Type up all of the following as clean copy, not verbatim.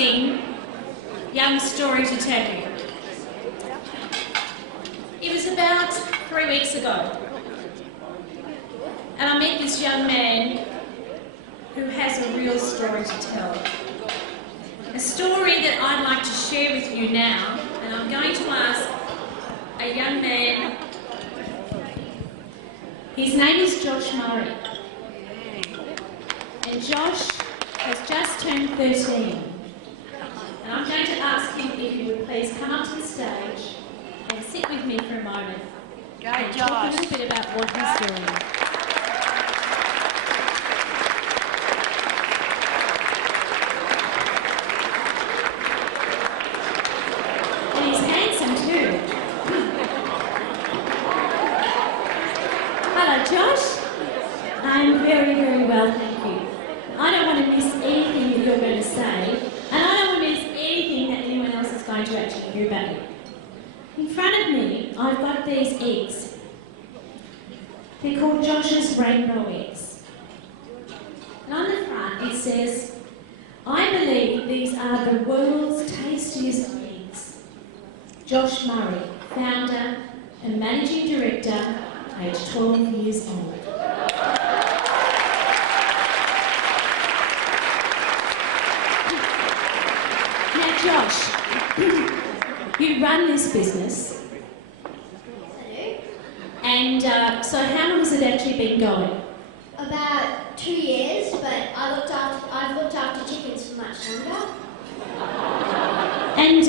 interesting young story to tell you. It was about 3 weeks ago, and I met this young man who has a real story to tell. A story that I'd like to share with you now, and I'm going to ask a young man. His name is Josh Murray, and Josh has just turned 13. And I'm going to ask him if he would please come up to the stage and sit with me for a moment and talk a little bit about what he's doing. And he's handsome too. Hello, Josh. I'm very, very well, thank you. I don't want to miss anything that you're going to say, and I don't want to miss anything that anyone else is going to actually hear about you. In front of me, I've got these eggs. They're called Josh's rainbow eggs. And on the front it says, "I believe these are the world's tastiest eggs. Josh Murray, founder and managing director, aged 12 years old." Now Josh, you run this business. I do. And so how long has it actually been going? About 2 years, but I've looked after chickens for much longer. And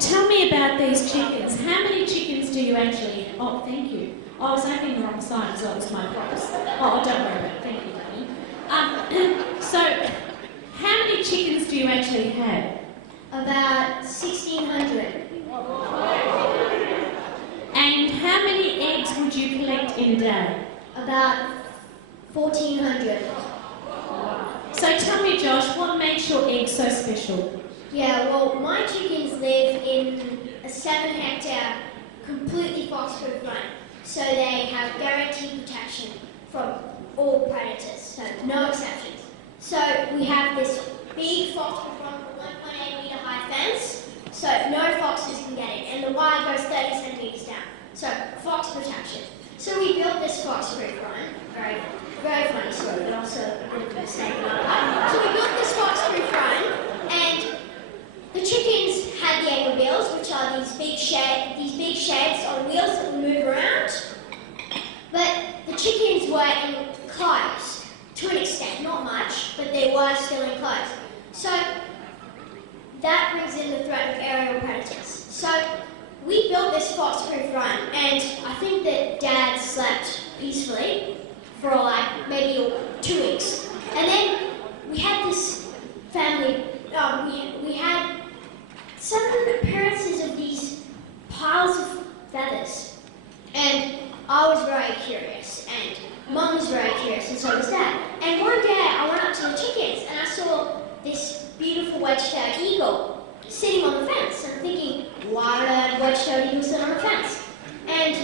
tell me about these chickens. How many chickens do you actually... Oh, thank you. I was opening the wrong side, so it was my props. Oh, don't worry about it. Thank you, Danny. So, how many chickens do you actually have? About 1,600. And how many eggs would you collect in a day? About 1,400. So tell me, Josh, what makes your eggs so special? Yeah, well, my chickens live in a 7-hectare, completely fox-proof run. So they have guaranteed protection from all predators, so no exceptions. So we have this big fox-proof run with 1.8 metre high fence, so no foxes can get in, and the wire goes 30 centimetres down. So fox protection. So we built this fox-proof run, very, very funny story, but also a bit of a mistake. So we built this fox-proof run, and the chickens had the egg wheels, which are these big sheds on wheels that will move around. But the chickens were enclosed to an extent, not much, but they were still enclosed. So that brings in the threat of aerial predators. So we built this fox-proof run, and I think that Dad slept peacefully for like maybe 2 weeks. And then we had this family, we had some appearances of these piles of feathers. And I was very curious, and Mum was very curious, and so was Dad. And one day I went up to the chickens, and I saw this beautiful wedge-tailed eagle sitting on the fence. And I'm thinking, why would a wedge-tailed eagle sit on the fence? And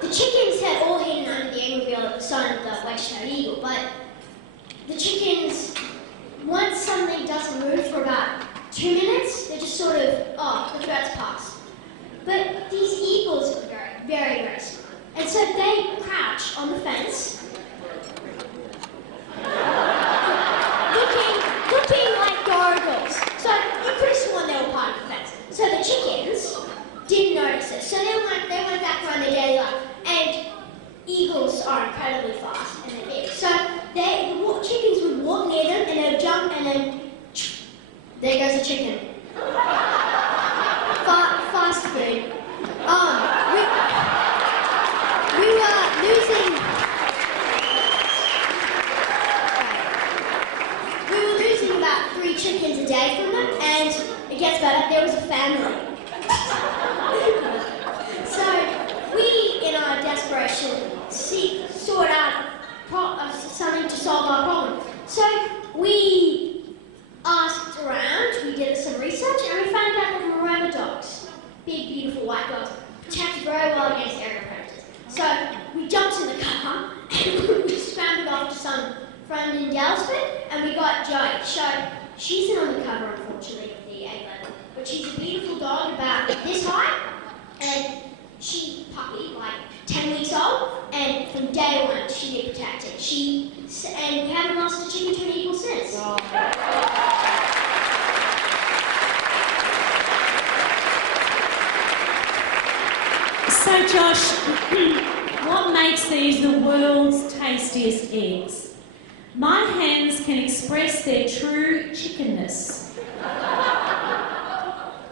the chickens had all hidden under the egg reveal at the side of the wedge-tailed eagle, but the chickens, once something doesn't move for about 2 minutes, they're just sort of, oh, the threat's passed. But these eagles are very, very, very smart. And so they crouch on the fence, looking like gorgles. So you could have sworn they were part of the fence. So the chickens didn't notice this. So they went back around their daily life. And eagles are incredibly fast and they're big. So the chickens would walk near them and they would jump and then there goes the chicken. Fast food. We were losing about 3 chickens a day from them, and it gets better, there was a family. So we, in our desperation, sought out something to solve our problem. So we asked around, we did some research, and we found out that Morava dogs, big, beautiful white dogs, protect very well against aerial predators. So we jumped in the car and we scrambled off to some friend in Dalesford, and we got Joey. So She isn't on the cover, unfortunately, of the A label, but she's a beautiful dog about this height, and she puppy, like 10 weeks old, and from day one she did protected. And we haven't lost a chicken to an eagle since. Wow. So Josh, what makes these the world's tastiest eggs? My hands can express their true chickenness.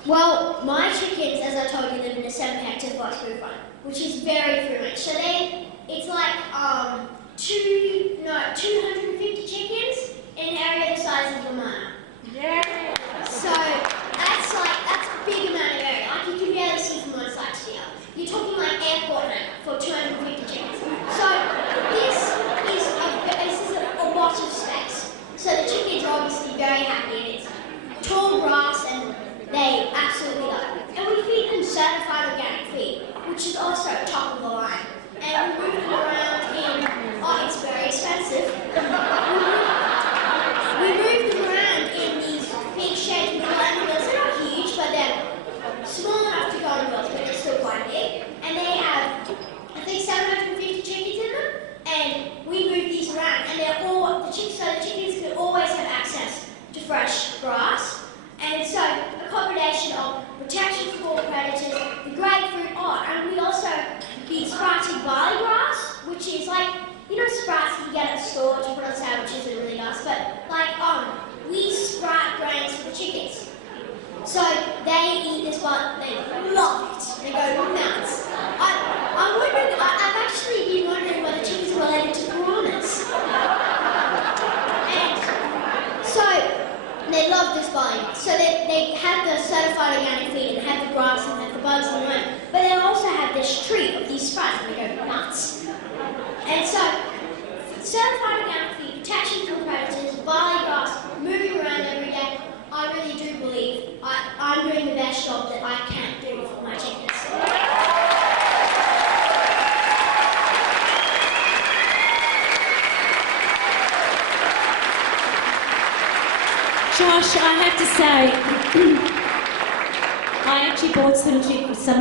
Well, my chickens, as I told you, live in a 7-hectare foxglove farm, which is very rich. So it's like 250 chickens in an area the size of Lamar. Yeah. So that's a big amount of area. Like you can barely see from one side to the other. You're talking like airport now for 250 chickens. So this is a lot of space. So the chickens are obviously very happy, and it's tall grass, and they absolutely love it. And we feed them certified organic feed, which is also top of the line. And we move them around it's very expensive. We move them around in these big sheds with land wheels. They're not huge, but they're small enough to go on wheels, but they're still quite big. And they have, I think, 750 chickens in them. And we move these around, and the chickens can always have access to fresh grass. And so a combination of protection from all predators, the grapefruit, and we also feed sprouted barley grass, which is like, sprouts that you get at the store to put on sandwiches are really nice, but we sprout grains for the chickens. So they eat this one, they love it, they go nuts. I've actually been wondering whether chickens are related to piranhas. And so they love this barley. So they have the certified organic feed and have the grass and have the bugs and the worm, but they also have this treat of these sprouts and they go nuts. And so certified organic feed, protection from predators, barley grass, moving around every day, I really do believe I'm doing the best job that I can do for my chickens. Josh, I have to say, I actually bought some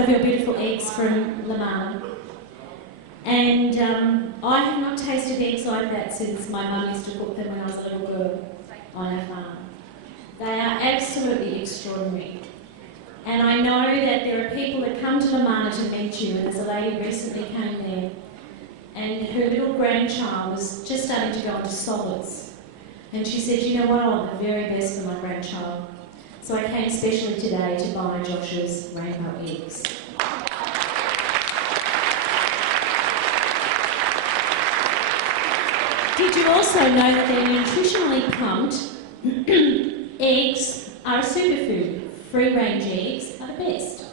of your beautiful eggs from Lamar. And I have not tasted eggs like that since my mum used to cook them when I was a little girl on our farm. They are absolutely extraordinary. And I know that there are people that come to Lamar to meet you, and there's a lady recently came there, and her little grandchild was just starting to go into solids. And she said, you know what, I want the very best for my grandchild. So I came specially today to buy Josh's rainbow eggs. Did you also know that they're nutritionally pumped? Eggs are a superfood. Free-range eggs are the best.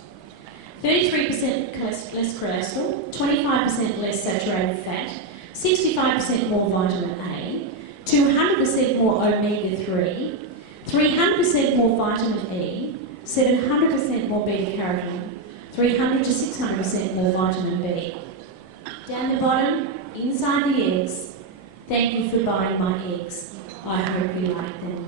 33% less cholesterol, 25% less saturated fat, 65% more vitamin A, 200% more omega-3, 300% more vitamin E, 700% more beta-carotene, 300 to 600% more vitamin B. Down the bottom, inside the eggs, thank you for buying my eggs. I hope you like them.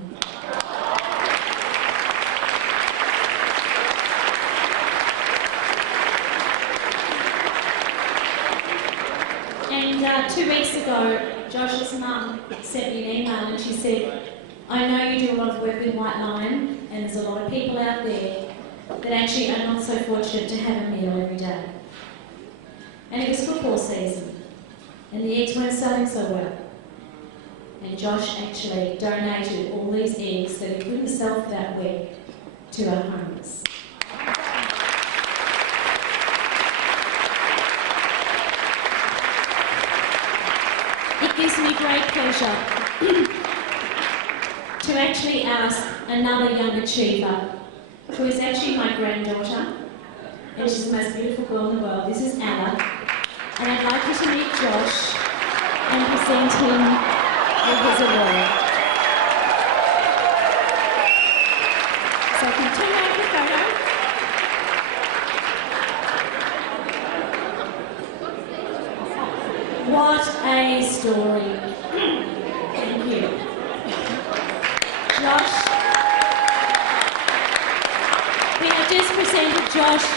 And 2 weeks ago, Josh's mum sent me an email and she said, I know you do a lot of work with White Lion, and there's a lot of people out there that actually are not so fortunate to have a meal every day. And it was football season, and the eggs weren't selling so well. And Josh actually donated all these eggs that he couldn't sell for that week to our homeless. It gives me great pleasure to actually ask another young achiever, who is actually my granddaughter, and she's the most beautiful girl in the world. This is Ella, and I'd like you to meet Josh and present him with his award. So can you turn around the photo? What a story. Thank you. Josh. Josh,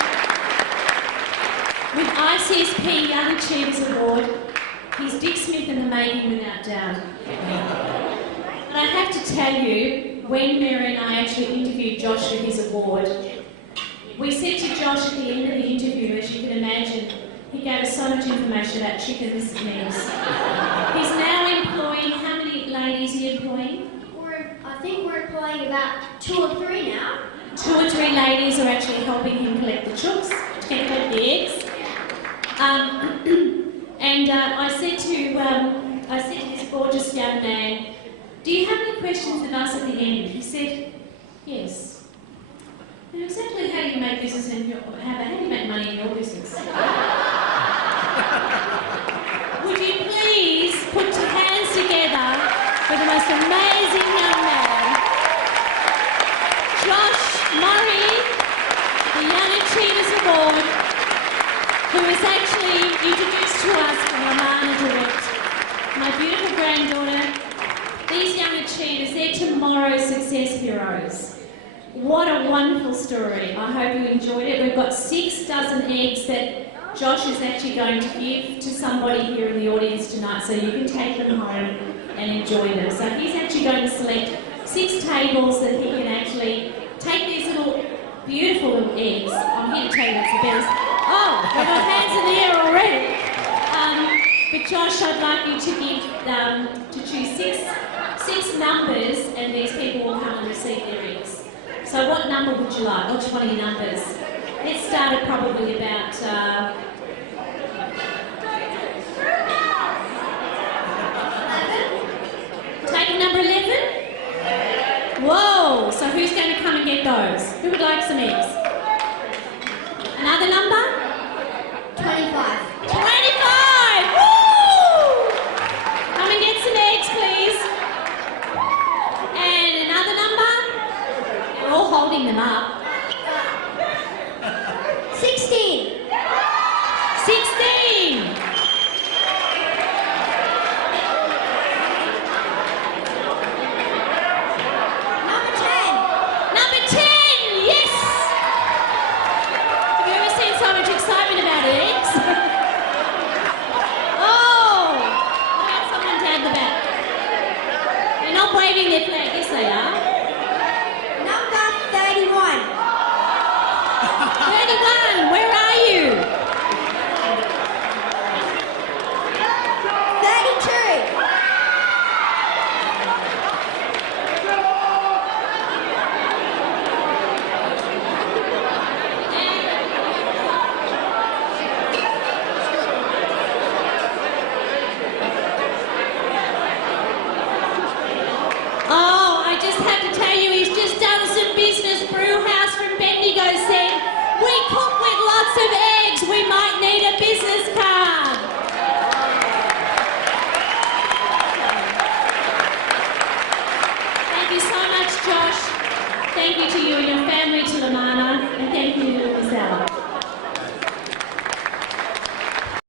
with ICSP Young Achievers Award, he's Dick Smith in the making without doubt. And I have to tell you, when Mary and I actually interviewed Josh for his award, we said to Josh at the end of the interview, as you can imagine, he gave us so much information about chickens and eggs. He's now employing, how many ladies is he employing? I think we're employing about 2 or 3 now. 2 or 3 ladies are actually helping him collect the chooks, to collect the eggs. I said to this gorgeous young man, do you have any questions of us at the end? He said, yes. Now, exactly how do you make business in your, how do you make money in your business? Would you please put your hands together for the most amazing young man, Josh Murray, the Young Achievers Award, who was actually introduced to us from Lamana Direct. My beautiful granddaughter, these young achievers, they're tomorrow's success heroes. What a wonderful story. I hope you enjoyed it. We've got 6 dozen eggs that Josh is actually going to give to somebody here in the audience tonight, so you can take them home and enjoy them. So he's actually going to select 6 tables that he can actually take these little beautiful little eggs. I'm here to tell you that's the best. Oh, we've got hands in the air already. But Josh, I'd like you to choose 6 numbers, and these people will come and receive their eggs. So what number would you like? Which one of your numbers? Let's start at probably about... Table number 11? Whoa! So who's going to come and get those? Who would like some eggs? Another number? 25. 25! Woo! Come and get some eggs, please. And another number? They're all holding them up. 16. 16! Number 10. Number 10! Yes! Have you ever seen so much excitement about eggs? Oh! What about someone down the back? They're not waving their flag. Yes, they are. Number 31. 31, where are you? 32. Oh, I just have to tell you, he's just done some business. Brewhouse from Bendigo said, we cook with lots of eggs, we might need a business card. Thank you so much, Josh. Thank you to you and your family, to Lamana.